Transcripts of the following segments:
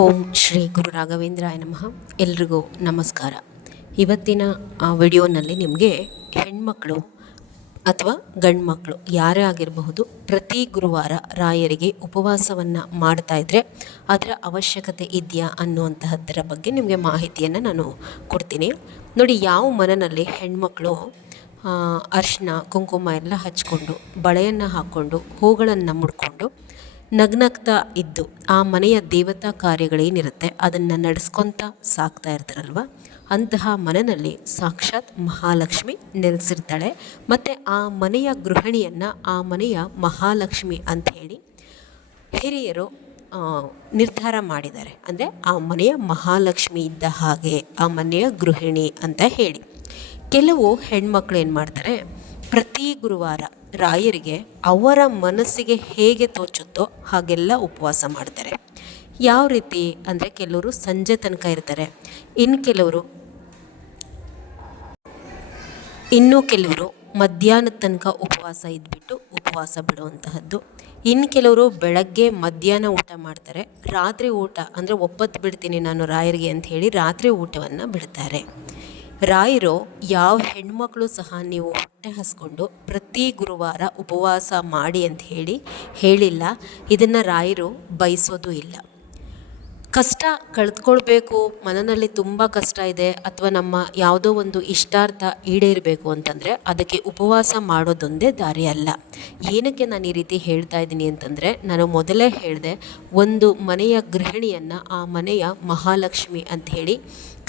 ಓಂ ಶ್ರೀ ಗುರು ರಾಘವೇಂದ್ರಾಯ ನಮಃ. ಎಲ್ರಿಗೂ ನಮಸ್ಕಾರ. ಇವತ್ತಿನ ವಿಡಿಯೋನಲ್ಲಿ ನಿಮಗೆ ಹೆಣ್ಮಕ್ಳು ಅಥವಾ ಗಂಡ್ಮಕ್ಳು ಯಾರೇ ಆಗಿರಬಹುದು ಪ್ರತಿ ಗುರುವಾರ ರಾಯರಿಗೆ ಉಪವಾಸವನ್ನು ಮಾಡ್ತಾ ಇದ್ದರೆ ಅದರ ಅವಶ್ಯಕತೆ ಇದೆಯಾ ಅನ್ನುವಂತಹದ್ದರ ಬಗ್ಗೆ ನಿಮಗೆ ಮಾಹಿತಿಯನ್ನು ನಾನು ಕೊಡ್ತೀನಿ. ನೋಡಿ, ಯಾವ ಮನೆಯಲ್ಲಿ ಹೆಣ್ಮಕ್ಳು ಅರಿಶಿನ ಕುಂಕುಮ ಎಲ್ಲ ಹಚ್ಕೊಂಡು ಬಳೆಯನ್ನು ಹಾಕ್ಕೊಂಡು ಹೂಗಳನ್ನು ಮುಡ್ಕೊಂಡು ನಗ್ನಗ್ತಾ ಇದ್ದು ಆ ಮನೆಯ ದೇವತಾ ಕಾರ್ಯಗಳೇನಿರುತ್ತೆ ಅದನ್ನು ನಡೆಸ್ಕೊತ ಸಾಕ್ತಾ ಇರ್ತಾರಲ್ವ, ಅಂತಹ ಮನೆಯಲ್ಲಿ ಸಾಕ್ಷಾತ್ ಮಹಾಲಕ್ಷ್ಮಿ ನೆಲೆಸಿರ್ತಾಳೆ. ಮತ್ತು ಆ ಮನೆಯ ಗೃಹಿಣಿಯನ್ನು ಆ ಮನೆಯ ಮಹಾಲಕ್ಷ್ಮಿ ಅಂತ ಹೇಳಿ ಹಿರಿಯರು ನಿರ್ಧಾರ ಮಾಡಿದ್ದಾರೆ. ಅಂದರೆ ಆ ಮನೆಯ ಮಹಾಲಕ್ಷ್ಮಿ ಇದ್ದ ಹಾಗೆ ಆ ಮನೆಯ ಗೃಹಿಣಿ ಅಂತ ಹೇಳಿ. ಕೆಲವು ಹೆಣ್ಮಕ್ಳು ಏನು ಮಾಡ್ತಾರೆ, ಪ್ರತಿ ಗುರುವಾರ ರಾಯರಿಗೆ ಅವರ ಮನಸ್ಸಿಗೆ ಹೇಗೆ ತೋಚುತ್ತೋ ಹಾಗೆಲ್ಲ ಉಪವಾಸ ಮಾಡ್ತಾರೆ. ಯಾವ ರೀತಿ ಅಂದರೆ, ಕೆಲವರು ಸಂಜೆ ತನಕ ಇರ್ತಾರೆ, ಇನ್ನೂ ಕೆಲವರು ಮಧ್ಯಾಹ್ನದ ತನಕ ಉಪವಾಸ ಇದ್ಬಿಟ್ಟು ಉಪವಾಸ ಬಿಡುವಂತಹದ್ದು. ಇನ್ನು ಕೆಲವರು ಬೆಳಗ್ಗೆ ಮಧ್ಯಾಹ್ನ ಊಟ ಮಾಡ್ತಾರೆ, ರಾತ್ರಿ ಊಟ ಅಂದರೆ ಒಪ್ಪತ್ತು ಬಿಡ್ತೀನಿ ನಾನು ರಾಯರಿಗೆ ಅಂತ ಹೇಳಿ ರಾತ್ರಿ ಊಟವನ್ನು ಬಿಡ್ತಾರೆ. ರಾಯರು ಯಾವ ಹೆಣ್ಮಕ್ಳು ಸಹ ನೀವು ಹೊಟ್ಟೆ ಹಸ್ಕೊಂಡು ಪ್ರತಿ ಗುರುವಾರ ಉಪವಾಸ ಮಾಡಿ ಅಂತ ಹೇಳಿಲ್ಲ. ಇದನ್ನು ರಾಯರು ಬಯಸೋದು ಇಲ್ಲ. ಕಷ್ಟ ಕಳೆದುಕೊಳ್ಬೇಕು, ಮನೆಯಲ್ಲಿ ತುಂಬ ಕಷ್ಟ ಇದೆ ಅಥವಾ ನಮ್ಮ ಯಾವುದೋ ಒಂದು ಇಷ್ಟಾರ್ಥ ಈಡೇರಬೇಕು ಅಂತಂದರೆ ಅದಕ್ಕೆ ಉಪವಾಸ ಮಾಡೋದೊಂದೇ ದಾರಿ ಅಲ್ಲ. ಏನಕ್ಕೆ ನಾನು ಈ ರೀತಿ ಹೇಳ್ತಾ ಇದ್ದೀನಿ ಅಂತಂದರೆ, ನಾನು ಮೊದಲೇ ಹೇಳಿದೆ, ಒಂದು ಮನೆಯ ಗೃಹಿಣಿಯನ್ನು ಆ ಮನೆಯ ಮಹಾಲಕ್ಷ್ಮಿ ಅಂತ ಹೇಳಿ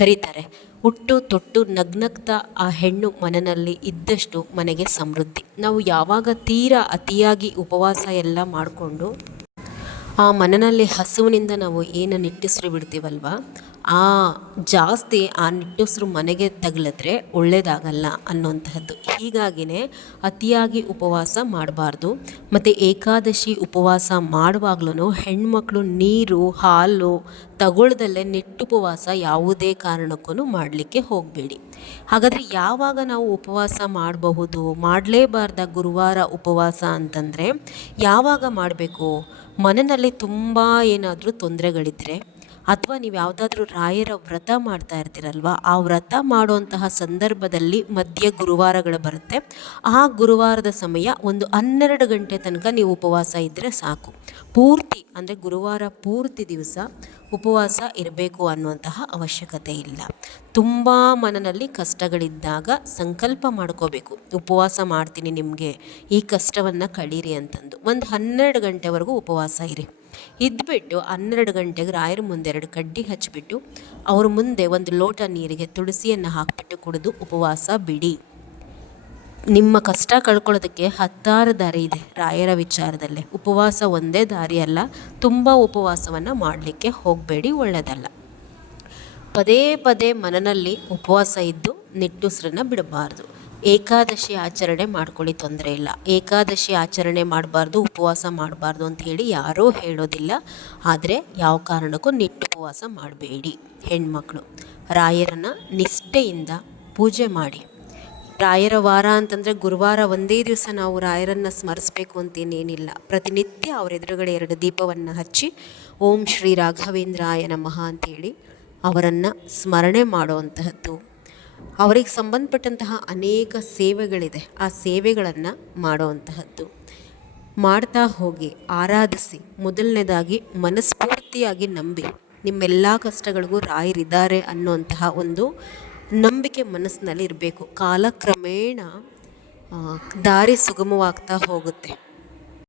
ಕರೀತಾರೆ. ಹುಟ್ಟು ತೊಟ್ಟು ನಗ್ನಗ್ತಾ ಆ ಹೆಣ್ಣು ಮನೆಯಲ್ಲಿ ಇದ್ದಷ್ಟು ಮನೆಗೆ ಸಮೃದ್ಧಿ. ನಾವು ಯಾವಾಗ ತೀರಾ ಅತಿಯಾಗಿ ಉಪವಾಸ ಎಲ್ಲ ಮಾಡಿಕೊಂಡು ಆ ಮನೆಯಲ್ಲಿ ಹಸುವಿನಿಂದ ನಾವು ಏನು ನಿಟ್ಟುಸಿರು ಬಿಡ್ತೀವಲ್ವ, ಜಾಸ್ತಿ ಆ ನಿಟ್ಟುಸಿರು ಮನೆಗೆ ತಗಲಿದ್ರೆ ಒಳ್ಳೆಯದಾಗಲ್ಲ ಅನ್ನೋಂತಹದ್ದು. ಹೀಗಾಗಿಯೇ ಅತಿಯಾಗಿ ಉಪವಾಸ ಮಾಡಬಾರ್ದು. ಮತ್ತು ಏಕಾದಶಿ ಉಪವಾಸ ಮಾಡುವಾಗ್ಲೂ ಹೆಣ್ಮಕ್ಳು ನೀರು ಹಾಲು ತಗೊಳ್ದಲ್ಲೇ ನಿಟ್ಟುಪವಾಸ ಯಾವುದೇ ಕಾರಣಕ್ಕೂ ಮಾಡಲಿಕ್ಕೆ ಹೋಗಬೇಡಿ. ಹಾಗಾದರೆ ಯಾವಾಗ ನಾವು ಉಪವಾಸ ಮಾಡಬಹುದು, ಮಾಡಲೇಬಾರ್ದ ಗುರುವಾರ ಉಪವಾಸ ಅಂತಂದರೆ ಯಾವಾಗ ಮಾಡಬೇಕು? ಮನೆಯಲ್ಲಿ ತುಂಬ ಏನಾದರೂ ತೊಂದರೆಗಳಿದ್ದರೆ ಅಥವಾ ನೀವು ಯಾವುದಾದ್ರೂ ರಾಯರ ವ್ರತ ಮಾಡ್ತಾ ಇರ್ತೀರಲ್ವ, ಆ ವ್ರತ ಮಾಡುವಂತಹ ಸಂದರ್ಭದಲ್ಲಿ ಮಧ್ಯ ಗುರುವಾರಗಳು ಬರುತ್ತೆ. ಆ ಗುರುವಾರದ ಸಮಯ ಒಂದು 12 ಗಂಟೆ ತನಕ ನೀವು ಉಪವಾಸ ಇದ್ದರೆ ಸಾಕು. ಪೂರ್ತಿ ಅಂದರೆ ಗುರುವಾರ ಪೂರ್ತಿ ದಿವಸ ಉಪವಾಸ ಇರಬೇಕು ಅನ್ನುವಂತಹ ಅವಶ್ಯಕತೆ ಇಲ್ಲ. ತುಂಬ ಮನೆಯಲ್ಲಿ ಕಷ್ಟಗಳಿದ್ದಾಗ ಸಂಕಲ್ಪ ಮಾಡ್ಕೋಬೇಕು, ಉಪವಾಸ ಮಾಡ್ತೀನಿ, ನಿಮಗೆ ಈ ಕಷ್ಟವನ್ನು ಕಳೀರಿ ಅಂತಂದು. ಒಂದು 12 ಗಂಟೆವರೆಗೂ ಉಪವಾಸ ಇದ್ಬಿಟ್ಟು 12 ಗಂಟೆಗೆ ರಾಯರ ಮುಂದೆ 2 ಕಡ್ಡಿ ಹಚ್ಚಿಬಿಟ್ಟು ಅವ್ರ ಮುಂದೆ ಒಂದು ಲೋಟ ನೀರಿಗೆ ತುಳಸಿಯನ್ನು ಹಾಕಿಬಿಟ್ಟು ಕುಡಿದು ಉಪವಾಸ ಬಿಡಿ. ನಿಮ್ಮ ಕಷ್ಟ ಕಳ್ಕೊಳ್ಳೋದಕ್ಕೆ 10 ದಾರಿ ಇದೆ ರಾಯರ ವಿಚಾರದಲ್ಲೇ. ಉಪವಾಸ ಒಂದೇ ದಾರಿ ಅಲ್ಲ. ತುಂಬ ಉಪವಾಸವನ್ನು ಮಾಡಲಿಕ್ಕೆ ಹೋಗಬೇಡಿ, ಒಳ್ಳೆಯದಲ್ಲ. ಪದೇ ಪದೇ ಮನೆಯಲ್ಲಿ ಉಪವಾಸ ಇದ್ದು ನಿಟ್ಟುಸಿರನ್ನು ಬಿಡಬಾರ್ದು. ಏಕಾದಶಿ ಆಚರಣೆ ಮಾಡ್ಕೊಳ್ಳಿ, ತೊಂದರೆ ಇಲ್ಲ. ಏಕಾದಶಿ ಆಚರಣೆ ಮಾಡಬಾರ್ದು, ಉಪವಾಸ ಮಾಡಬಾರ್ದು ಅಂತ ಹೇಳಿ ಯಾರೂ ಹೇಳೋದಿಲ್ಲ. ಆದರೆ ಯಾವ ಕಾರಣಕ್ಕೂ ನಿಟ್ಟುಪವಾಸ ಮಾಡಬೇಡಿ. ಹೆಣ್ಮಕ್ಳು ರಾಯರನ್ನು ನಿಷ್ಠೆಯಿಂದ ಪೂಜೆ ಮಾಡಿ. ರಾಯರ ವಾರ ಅಂತಂದರೆ ಗುರುವಾರ ಒಂದೇ ದಿವಸ ನಾವು ರಾಯರನ್ನು ಸ್ಮರಿಸಬೇಕು ಅಂತೇನೇನಿಲ್ಲ. ಪ್ರತಿನಿತ್ಯ ಅವರ ಎದುರುಗಡೆ 2 ದೀಪವನ್ನು ಹಚ್ಚಿ ಓಂ ಶ್ರೀ ರಾಘವೇಂದ್ರಾಯ ನಮಃ ಅಂಥೇಳಿ ಅವರನ್ನು ಸ್ಮರಣೆ ಮಾಡುವಂತಹದ್ದು. ಅವರಿಗೆ ಸಂಬಂಧಪಟ್ಟಂತಹ ಅನೇಕ ಸೇವೆಗಳಿದೆ, ಆ ಸೇವೆಗಳನ್ನು ಮಾಡುವಂತಹದ್ದು. ಮಾಡ್ತಾ ಹೋಗಿ, ಆರಾಧಿಸಿ. ಮೊದಲನೇದಾಗಿ ಮನಸ್ಫೂರ್ತಿಯಾಗಿ ನಂಬಿ, ನಿಮ್ಮೆಲ್ಲ ಕಷ್ಟಗಳಿಗೂ ರಾಯರಿದ್ದಾರೆ ಅನ್ನುವಂತಹ ಒಂದು ನಂಬಿಕೆ ಮನಸ್ಸಿನಲ್ಲಿ ಇರಬೇಕು. ಕಾಲಕ್ರಮೇಣ ದಾರಿ ಸುಗಮವಾಗ್ತಾ ಹೋಗುತ್ತೆ.